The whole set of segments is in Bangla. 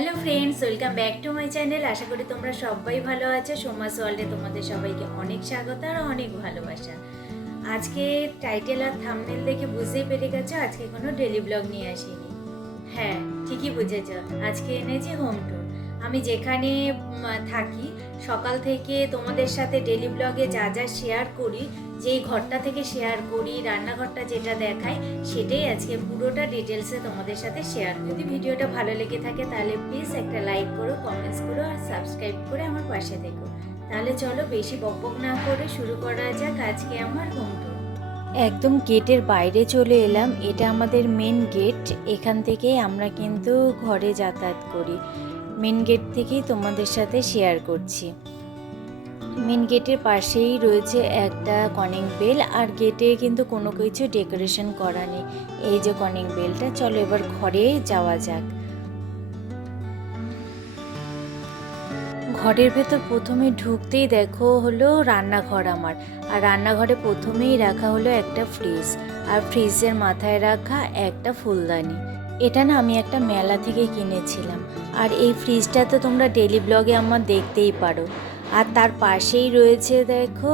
Hello friends, welcome back to my channel. আশা করি তোমরা সবাই ভালো আছো। সোমাস ওয়ার্ল্ডে তোমাদের সবাইকে অনেক স্বাগত আর অনেক ভালোবাসা। আজকে টাইটেল আর থাম্বনেল দেখে বুঝতেই পেরে গেছো আজকে কোনো ডেলি ব্লগ নিয়ে আসিনি। হ্যাঁ, ঠিকই বুঝেছ, আজকে এনেছি হোম ট্যুর। আমি যেখানে থাকি সকাল থেকে তোমাদের সাথে ডেলি ব্লগে যা যা শেয়ার করি, যেই ঘরটা থেকে শেয়ার করি, রান্নাঘরটা যেটা দেখাই, সেটাই আজকে পুরোটা ডিটেলসে তোমাদের সাথে শেয়ার করি। যদি ভিডিওটা ভালো লেগে থাকে তাহলে প্লিজ একটা লাইক করো, কমেন্টস করো আর সাবস্ক্রাইব করে আমার পাশে থেকো। তাহলে চলো বেশি বকবক না করে শুরু করা যাক আজকে আমার হোম ট্যুর। একদম গেটের বাইরে চলে এলাম। এটা আমাদের মেন গেট। এখান থেকেই আমরা কিন্তু ঘরে যাতায়াত করি। মেন গেট থেকেই তোমাদের সাথে শেয়ার করছি। মেন গেটের পাশেই রয়েছে একটা কলিং বেল, আর গেটে কিন্তু কোনো কিছু ডেকোরেশন করা নেই। এই যে কলিং বেলটা। চলো এবার ঘরে যাওয়া যাক। ঘরের ভেতর প্রথমে ঢুকতেই দেখো হলো রান্নাঘর আমার। আর রান্নাঘরে প্রথমেই রাখা হলো একটা ফ্রিজ, আর ফ্রিজের মাথায় রাখা একটা ফুলদানি। এটা না আমি একটা মেলা থেকে কিনেছিলাম। আর এই ফ্রিজটা তো তোমরা ডেলি ব্লগে আমার দেখতেই পারো। আর তার পাশেই রয়েছে দেখো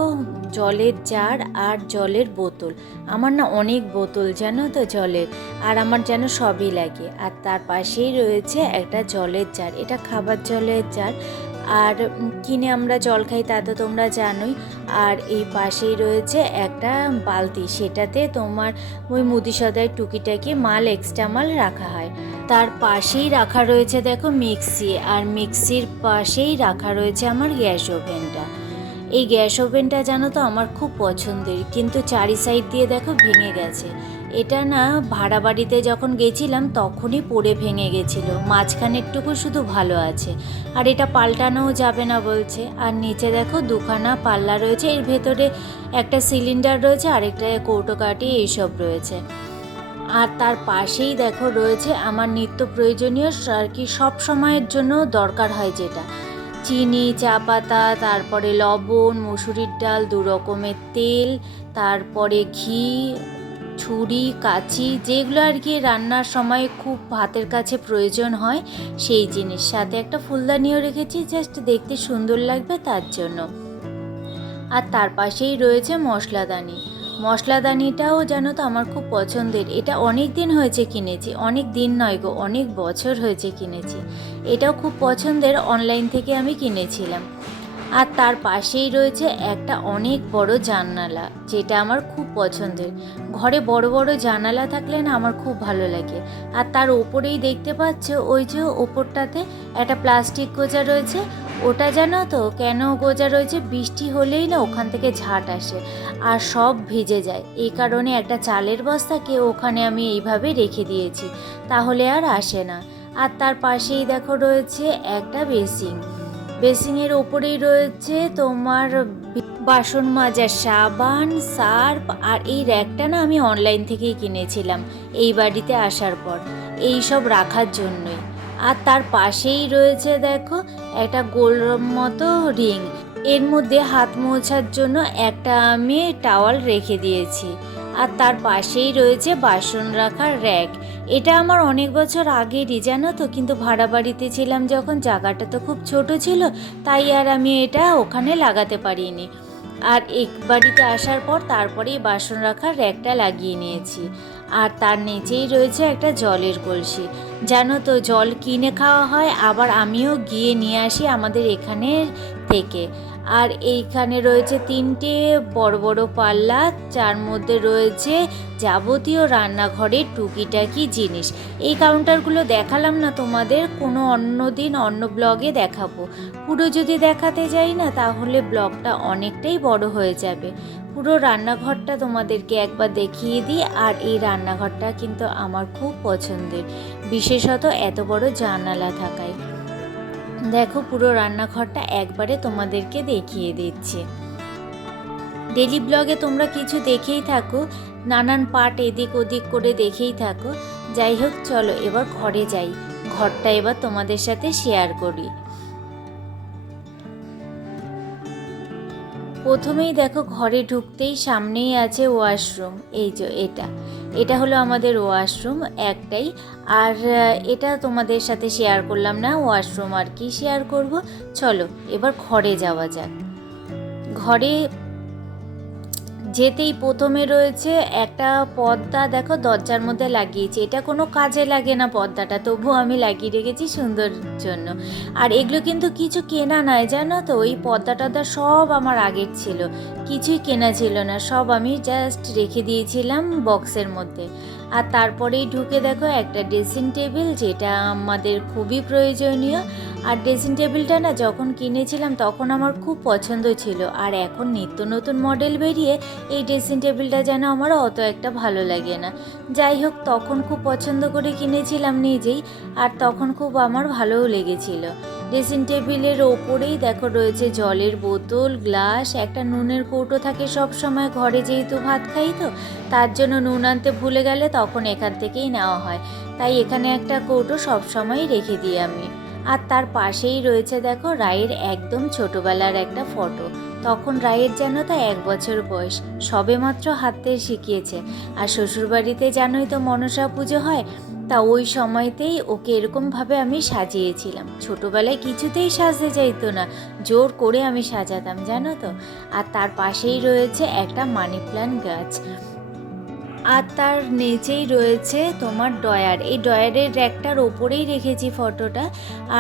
জলের জার আর জলের বোতল। আমার না অনেক বোতল জানো তো জলের, আর আমার যেন সবই লাগে। আর তার পাশেই রয়েছে একটা জলের জার, এটা খাবার জলের জার। আর কিনে আমরা জল খাই তা তো তোমরা জানোই। আর এই পাশেই রয়েছে একটা বালতি, সেটাতে তোমার ওই মুদি সদায় টুকিটাকি মাল, এক্সট্রা মাল রাখা হয়। তার পাশেই রাখা রয়েছে দেখো মিক্সি, আর মিক্সির পাশেই রাখা রয়েছে আমার গ্যাস ওভেনটা। এই গ্যাস ওভেনটা জানো তো আমার খুব পছন্দের, কিন্তু চারি সাইড দিয়ে দেখো ভেঙে গেছে। এটা না ভাড়া বাড়িতে যখন গেছিলাম তখনই পড়ে ভেঙে গেছিলো, মাঝখানেরটুকু শুধু ভালো আছে। আর এটা পাল্টানোও যাবে না বলছে। আর নিচে দেখো দুখানা পাল্লা রয়েছে, এর ভেতরে একটা সিলিন্ডার রয়েছে, আরেকটা কৌটোকাঠি এইসব রয়েছে। আর তার পাশেই দেখো রয়েছে আমার নিত্য প্রয়োজনীয় আর কি সব সময়ের জন্য দরকার হয় যেটা, চিনি, চা পাতা, তারপরে লবণ, মসুরির ডাল, 2 রকমের তেল, তারপরে ঘি, ছুরি, কাঁচি, যেগুলো আর কি রান্নার সময় খুব হাতের কাছে প্রয়োজন হয় সেই জিনিস। সাথে একটা ফুলদানিও রেখেছি, জাস্ট দেখতে সুন্দর লাগবে তার জন্য। আর তার পাশেই রয়েছে মশলাদানি। মশলাদানিটাও জানো তো আমার খুব পছন্দের। এটা অনেক দিন হয়েছে কিনেছি, অনেক দিন নয় গো, অনেক বছর হয়েছে কিনেছি। এটাও খুব পছন্দের, অনলাইন থেকে আমি কিনেছিলাম। আর তার পাশেই রয়েছে একটা অনেক বড় জানালা, যেটা আমার খুব পছন্দের। ঘরে বড় বড় জানালা থাকলে না আমার খুব ভালো লাগে। আর তার ওপরেই দেখতে পাচ্ছ ওই যে ওপরটাতে একটা প্লাস্টিক গোজা রয়েছে। ওটা জানো তো কেন গোজা রয়েছে? বৃষ্টি হলেই না ওখান থেকে ঝাঁট আসে আর সব ভিজে যায়। এই কারণে একটা চালের বস্তাকে ওখানে আমি এইভাবে রেখে দিয়েছি, তাহলে আর আসে না। আর তার পাশেই দেখো রয়েছে একটা বেসিন। বেসিনের ওপরেই রয়েছে তোমার বাসন মাজার সাবান, সার্ফ। আর এই র্যাকটা না আমি অনলাইন থেকেই কিনেছিলাম এই বাড়িতে আসার পর, এই সব রাখার জন্যই। আর তার পাশেই রয়েছে দেখো একটা গোল মতো রিং, এর মধ্যে হাত মোছার জন্য একটা আমি টাওয়াল রেখে দিয়েছি। আর তার পাশেই রয়েছে বাসন রাখার র্যাক। এটা আমার অনেক বছর আগেরই জানো তো, কিন্তু ভাড়া বাড়িতে ছিলাম যখন, জায়গাটা তো খুব ছোট ছিল, তাই আর আমি এটা ওখানে লাগাতে পারিনি। আর এক বাড়িতে আসার পর তারপরেই বাসন রাখার র্যাকটা লাগিয়ে নিয়েছি। আর তার নিচেই রয়েছে একটা জলের কলসি। জানো তো জল কিনে খাওয়া হয়, আবার আমিও গিয়ে নিয়ে আসি আমাদের এখানে থেকে। আর এইখানে রয়েছে 3টে বড় বড় পাল্লা, যার মধ্যে রয়েছে যাবতীয় রান্নাঘরের টুকিটাকি জিনিস। এই কাউন্টারগুলো দেখালাম না তোমাদের, কোনো অন্য দিন অন্য ব্লগে দেখাবো। পুরো যদি দেখাতে যাই না তাহলে ব্লগটা অনেকটাই বড় হয়ে যাবে। পুরো রান্নাঘরটা তোমাদেরকে একবার দেখিয়ে দিই। আর এই রান্নাঘরটা কিন্তু আমার খুব পছন্দের, বিশেষত এত বড় জানালা থাকায়। দেখো পুরো রান্নাঘরটা একবারে তোমাদেরকে দেখিয়ে দিচ্ছি। ডেলি ব্লগে তোমরা কিছু দেখেই থাকো, নানান পার্ট এদিক ওদিক করে দেখেই থাকো। যাই হোক চলো এবার ঘরে যাই, ঘরটা এবার তোমাদের সাথে শেয়ার করি। প্রথমেই দেখো ঘরে ঢুকতেই সামনেই আছে ওয়াশরুম। এই যে এটা হলো আমাদের ওয়াশরুম একটাই। আর এটা তোমাদের সাথে শেয়ার করলাম না, ওয়াশরুম আর কি শেয়ার করব। চলো এবার ঘরে যাওয়া যাক। ঘরে যেতেই প্রথমে রয়েছে একটা পর্দা, দেখো দরজার মধ্যে লাগিয়েছি। এটা কোনো কাজে লাগে না পর্দাটা, তবুও আমি লাগিয়ে রেখেছি সুন্দর জন্য। আর এগুলো কিন্তু কিছু কেনা নয় জানো তো, ওই পর্দা টর্দা সব আমার আগের ছিল, কিছুই কেনা ছিল না, সব আমি জাস্ট রেখে দিয়েছিলাম বক্সের মধ্যে। আর তারপরেই ঢুকে দেখো একটা ড্রেসিং টেবিল, যেটা আমাদের খুবই প্রয়োজনীয়। আর ড্রেসিং টেবিলটা না যখন কিনেছিলাম তখন আমার খুব পছন্দ ছিল, আর এখন নিত্য নতুন মডেল বেরিয়ে এই ড্রেসিং টেবিলটা যেন আমার অত একটা ভালো লাগে না। যাই হোক, তখন খুব পছন্দ করে কিনেছিলাম নিজেই, আর তখন খুব আমার ভালোও লেগেছিল। ড্রেসিং টেবিলের ওপরেই দেখো রয়েছে জলের বোতল, গ্লাস, একটা নুনের কৌটো থাকে সব সময় ঘরে, যেহেতু ভাত খাই তো, তার জন্য নুন আনতে ভুলে গেলে তখন এখান থেকেই নেওয়া হয়, তাই এখানে একটা কৌটো সব সময় রেখে দিই আমি। আর তার পাশেই রয়েছে দেখো রায়ের একদম ছোটোবেলার একটা ফটো। তখন রায়ের যেন তা 1 বছর বয়স, সবে মাত্র হাঁটতে শিখিয়েছে। আর শ্বশুরবাড়িতে জানোই তো মনসা পুজো হয়, তা ওই সময়তেই ওকে এরকমভাবে আমি সাজিয়েছিলাম। ছোটোবেলায় কিছুতেই সাজতে চাইতো না, জোর করে আমি সাজাতাম জানো তো। আর তার পাশেই রয়েছে একটা মানি প্ল্যান্ট গাছ, আর তার নিচেই রয়েছে তোমার ড্রয়ার। এই ড্রয়ারের র্যাকটার ওপরেই রেখেছি ফটোটা।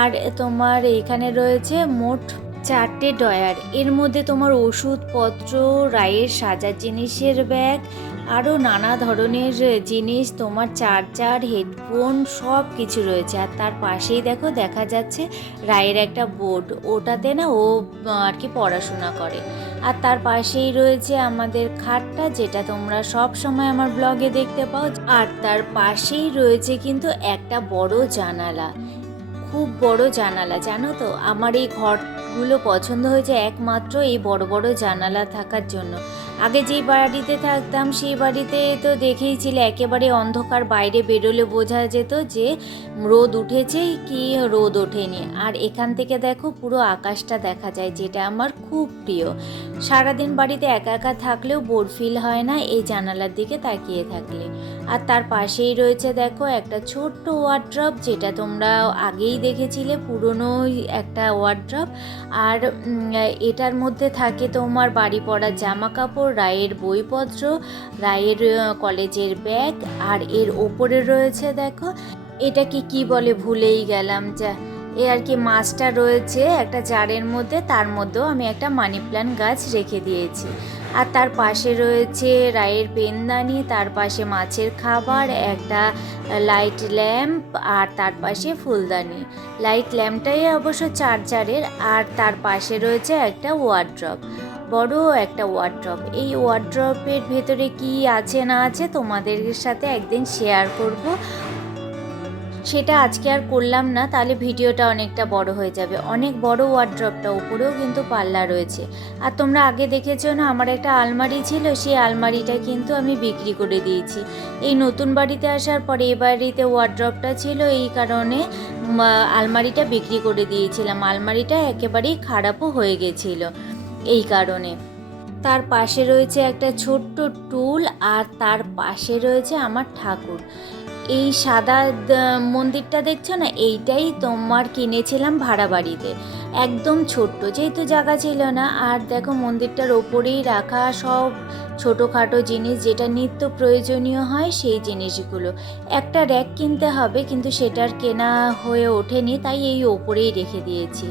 আর তোমার এখানে রয়েছে মোট 4টে ড্রয়ার। এর মধ্যে তোমার ওষুধপত্র, রায়ের সাজার জিনিসের ব্যাগ, আরও নানা ধরনের জিনিস, তোমার চার্জার, হেডফোন সব কিছু রয়েছে। আর তার পাশেই দেখো দেখা যাচ্ছে রায়ের একটা বোর্ড, ওটাতে না ও আর কি পড়াশোনা করে। আর তার পাশেই রয়েছে আমাদের খাটটা, যেটা তোমরা সব সময় আমার ব্লগে দেখতে পাও। আর তার পাশেই রয়েছে কিন্তু একটা বড় জানালা, খুব বড় জানালা জানো তো। আমার এই ঘরগুলো পছন্দ হয়েছে একমাত্র এই বড় বড় জানালা থাকার জন্য। আগে যেই বাড়িতে থাকতাম সেই বাড়িতে তো দেখেইছিলে একেবারে অন্ধকার, বাইরে বেরোলে বোঝা যেত যে রোদ উঠেছে কি রোদ ওঠেনি। আর এখান থেকে দেখো পুরো আকাশটা দেখা যায়, যেটা আমার খুব প্রিয়। সারাদিন বাড়িতে একা একা থাকলেও বোর ফিল হয় না এই জানালার দিকে তাকিয়ে থাকলে। আর তার পাশেই রয়েছে দেখো একটা ছোট্ট ওয়ার্ড্রপ, যেটা তোমরা আগেই দেখেছিলে, পুরনো একটা ওয়ার্ড্রপ। আর এটার মধ্যে থাকে তোমার বাড়ি পড়ার জামা কাপড়, রায়ের বইপত্র, রায়ের কলেজের ব্যাগ। আর এর ওপরে রয়েছে দেখো, এটাকে কি বলে ভুলেই গেলাম, যা এ আর কি মাছটা রয়েছে একটা জারের মধ্যে, তার মধ্যেও আমি একটা মানি প্ল্যান্ট গাছ রেখে দিয়েছি। আর তার পাশে রয়েছে রায়ের পেনদানি, তার পাশে মাছের খাবার, একটা লাইট ল্যাম্প, আর তার পাশে ফুলদানি। লাইট ল্যাম্পটাই অবশ্য চার্জারের। আর তার পাশে রয়েছে একটা ওয়ার্ড্রপ, বড় একটা ওয়ার্ড্রপ। এই ওয়ার্ড্রপের ভেতরে কি আছে না আছে তোমাদের সাথে একদিন শেয়ার করব, সেটা আজকে আর করলাম না, তাহলে ভিডিওটা অনেকটা বড় হয়ে যাবে। অনেক বড় ওয়ার্ড্রপটা, উপরেও কিন্তু পাল্লা রয়েছে। আর তোমরা আগে দেখেছো না আমার একটা আলমারি ছিল, সেই আলমারিটা কিন্তু আমি বিক্রি করে দিয়েছি। এই নতুন বাড়িতে আসার পরে এই বাড়িতে ওয়ার্ড্রপটা ছিল, এই কারণে আলমারিটা বিক্রি করে দিয়েছিলাম। আলমারিটা একেবারেই খারাপও হয়ে গেছিল এই কারণে। তার পাশে রয়েছে একটা ছোট্ট টুল, আর তার পাশে রয়েছে আমার ঠাকুর। এই সাদা মন্দিরটা দেখছো না, এইটাই তোমার কিনেছিলাম ভাড়া বাড়িতে, একদম ছোট্ট, যেহেতু জায়গা ছিল না। আর দেখো মন্দিরটার ওপরেই রাখা সব ছোটোখাটো জিনিস, যেটা নিত্য প্রয়োজনীয় হয় সেই জিনিসগুলো। একটা র্যাক কিনতে হবে, কিন্তু সেটার কেনা হয়ে ওঠেনি, তাই এই ওপরেই রেখে দিয়েছি।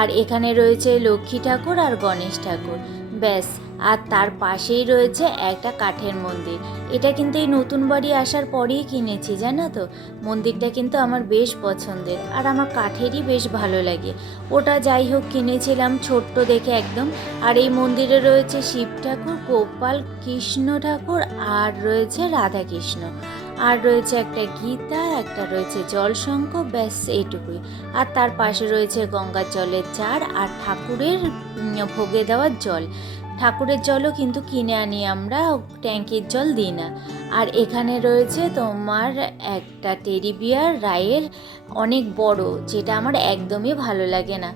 আর এখানে রয়েছে লক্ষ্মী ঠাকুর আর গণেশ ঠাকুর, ব্যাস। আর তার পাশেই রয়েছে একটা কাঠের মন্দির। এটা কিন্তু এই নতুন বাড়ি আসার পরেই কিনেছি জানো তো। মন্দিরটা কিন্তু আমার বেশ পছন্দের, আর আমার কাঠেরই বেশ ভালো লাগে। ওটা যাই হোক কিনেছিলাম ছোট্ট দেখে একদম। আর এই মন্দিরে রয়েছে শিব ঠাকুর, গোপাল কৃষ্ণ ঠাকুর, আর রয়েছে রাধা কৃষ্ণ, আর রয়েছে একটা গীতা, একটা রয়েছে জলশঙ্খ, ব্যাস এইটুকুই। আর তার পাশে রয়েছে গঙ্গার জলের জার, আর ঠাকুরের ভোগে দেওয়ার জল। ঠাকুরের জলও কিন্তু কিনে আনি আমরা, ট্যাঙ্কির জল দিই না। আর এখানে রয়েছে তোমার একটা টেডি বিয়ার রায়ের, অনেক বড়, যেটা আমার একদমই ভালো লাগে না।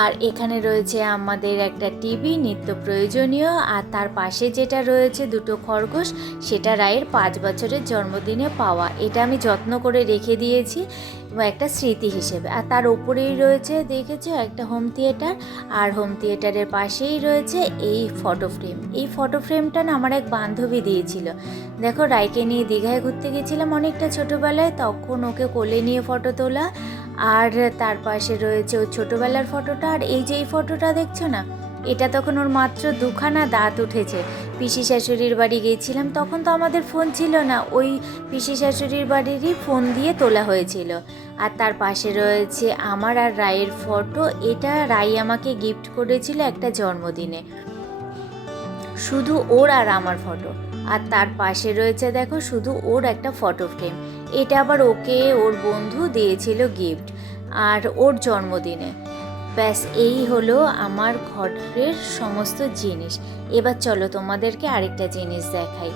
আর এখানে রয়েছে আমাদের একটা টিভি নিত্য প্রয়োজনীয়, আর তার পাশে যেটা রয়েছে দুটো খরগোশ, সেটা রায়ের 5 বছরের জন্মদিনে পাওয়া। এটা আমি যত্ন করে রেখে দিয়েছি একটা স্মৃতি হিসেবে। আর তার ওপরেই রয়েছে দেখেছো একটা হোম থিয়েটার, আর হোম থিয়েটারের পাশেই রয়েছে এই ফটো ফ্রেম। এই ফটো ফ্রেমটা না আমার এক বান্ধবী দিয়েছিল। দেখো, রায়কে নিয়ে দীঘায় ঘুরতে গেছিলাম অনেকটা ছোটোবেলায়, তখন ওকে কোলে নিয়ে ফটো তোলা। আর তার পাশে রয়েছে ওর ছোটোবেলার ফটোটা। আর এই যে এই ফটোটা দেখছো না, এটা তখন ওর মাত্র 2খানা দাঁত উঠেছে। পিসি শাশুড়ির বাড়ি গিয়েছিলাম, তখন তো আমাদের ফোন ছিল না, ওই পিসি শাশুড়ির বাড়িরই ফোন দিয়ে তোলা হয়েছিল। আর তার পাশে রয়েছে আমার আর রায়ের ফটো। এটা রাই আমাকে গিফট করেছিল একটা জন্মদিনে, শুধু ওর আর আমার ফটো। আর তার পাশে রয়েছে দেখো শুধু ওর একটা ফটো ফ্রেম। এটা আবার ওকে ওর বন্ধু দিয়েছিল গিফট, আর ওর জন্মদিনে। ব্যাস এই হলো আমার ঘরের সমস্ত জিনিস। এবার চলো তোমাদেরকে আরেকটা জিনিস দেখাই।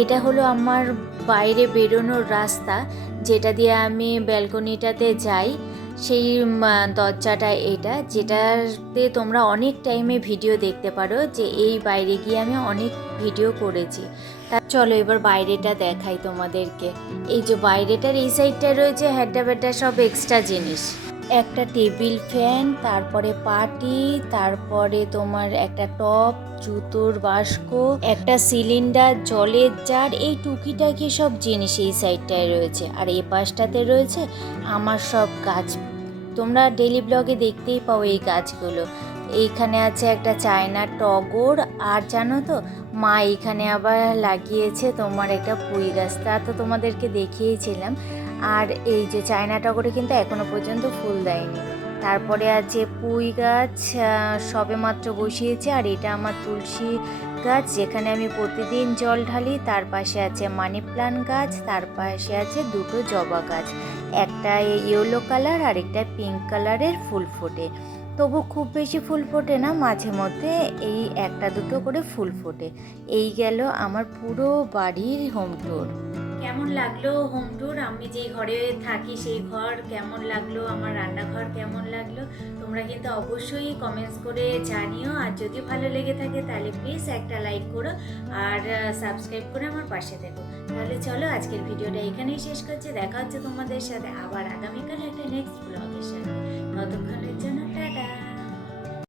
এটা হলো আমার বাইরে বেরোনোর রাস্তা, যেটা দিয়ে আমি ব্যালকনিটাতে যাই। সেই দরজাটা এটা, যেটাতে তোমরা অনেক টাইমে ভিডিও দেখতে পারো, যে এই বাইরে গিয়ে আমি অনেক ভিডিও করেছি। তা চলো এবার বাইরেটা দেখাই তোমাদেরকে। এই যে বাইরেটার এই সাইডটায় রয়েছে হ্যাড্ডা ব্যাড্ডা সব এক্সট্রা জিনিস। একটা টেবিল ফ্যান, তারপরে পাটি, তারপরে তোমার একটা টপ, জুতোর বাস্ক, একটা সিলিন্ডার, জলের জার, এই টুকিটাকি সব জিনিস এই সাইডটায় রয়েছে। আর এই পাশটাতে রয়েছে আমার সব গাছ। তোমরা ডেইলি ব্লগে দেখতেই পাও এই গাছগুলো। এইখানে আছে একটা চায়না টগর, আর জানো তো মা এইখানে আবার লাগিয়েছে তোমার একটা পুঁই গাছ, তা তো তোমাদেরকে দেখিয়েছিলাম। আর এই যে চায়না টগরে কিন্তু এখনো পর্যন্ত ফুল দেয়নি। তারপরে আছে পুঁই গাছ, সবে মাত্র বসিয়েছে। আর এটা আমার তুলসী গাছ, যেখানে আমি প্রতিদিন জল ঢালি। তার পাশে আছে মানি প্লান্ট গাছ, তার পাশে আছে দুটো জবা গাছ, একটা ইয়েলো কালার আর একটা পিঙ্ক কালারের ফুল ফোটে। তবু খুব বেশি ফুল ফোটে না, মাঝে মধ্যে এই একটা দুটো করে ফুল ফোটে। এই গেল আমার পুরো বাড়ির হোম ট্যুর। কেমন লাগলো হোম ট্যুর? আমি যেই ঘরে থাকি সেই ঘর কেমন লাগলো, আমার রান্নাঘর কেমন লাগলো, তোমরা কিন্তু অবশ্যই কমেন্টস করে জানিও। আর যদি ভালো লেগে থাকে তাহলে প্লিজ একটা লাইক করো, আর সাবস্ক্রাইব করে আমার পাশে থেকো। তাহলে চলো আজকের ভিডিওটা এখানেই শেষ করছি। দেখা হচ্ছে তোমাদের সাথে আবার আগামীকাল একটা নেক্সট ব্লগের সাথে। ততক্ষণের জন্য টাটা।